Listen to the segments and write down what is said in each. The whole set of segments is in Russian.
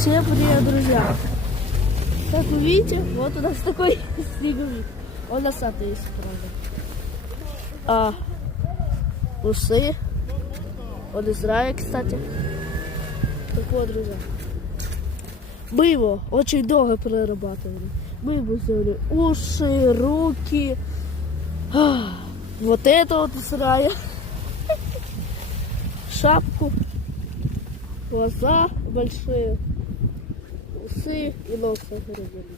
Всем привет, друзья! Как вы видите, вот у нас такой снеговик. Он носатый есть, правда. А, усы. Он из рая, кстати. Так вот, друзья. Мы его очень долго прорабатывали. Мы ему сделали уши, руки. А, Вот это вот из рая. Шапку глаза большие, усы и нос огородили.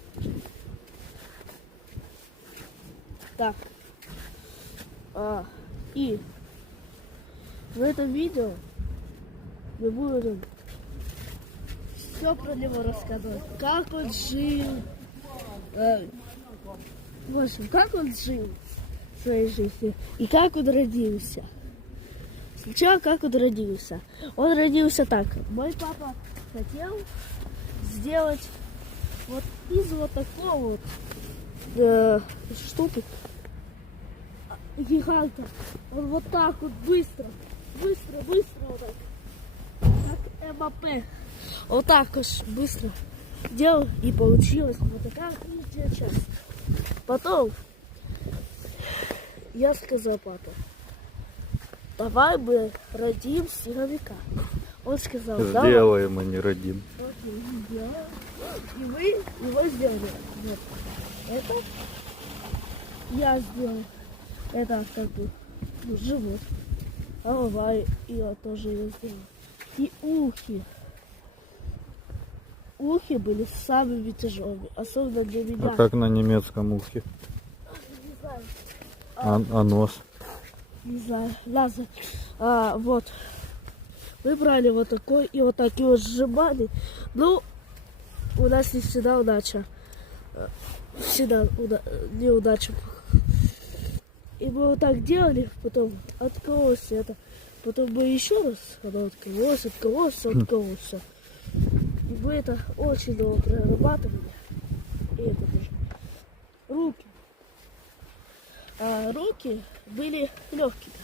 Так. А, и в этом видео мы будем все про него рассказывать. Как он жил. э, в общем, как он жил в своей жизни и как он родился. Сначала как он родился. Он родился так. Мой папа хотел сделать вот из вот такого вот э, штуки гиганта. Он вот так вот быстро, быстро, быстро вот так. Как МАП. Вот так уж быстро делал и получилось вот такая часть. Потом я сказал папа, давай мы родим снеговика. Он сказал. Сделаем, а не родим. Сделаем. И мы его сделали. Вот. Это я сделал. Это как бы живот. Голова я тоже ее сделал. И ухи. Ухи были самыми тяжелыми, особенно для меня. А как на немецком ухе? Не знаю, А, а нос? не знаю, лазер. А, вот. Мы брали вот такой и вот так его сжимали. Ну, у нас не всегда удача. Всегда уда- неудача. И мы вот так делали, потом открылось это. Потом мы еще раз, оно открылось, открылось, открылось. И мы это очень долго прорабатывали. И это тоже. Руки. А руки были легкими.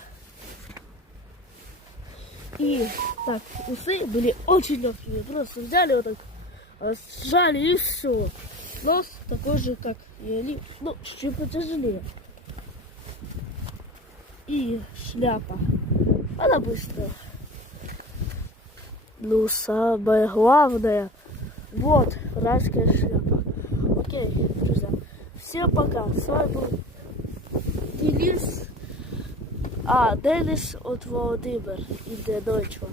И так, усы были очень легкими. Просто взяли вот так, сжали и все. Нос такой же, как и они, ну, чуть потяжелее. И шляпа. Она быстрая. Ну, самое главное, вот райская шляпа. Окей, друзья. Всем пока. С вами был Денис, а Денис от Володимир і де Дойчва.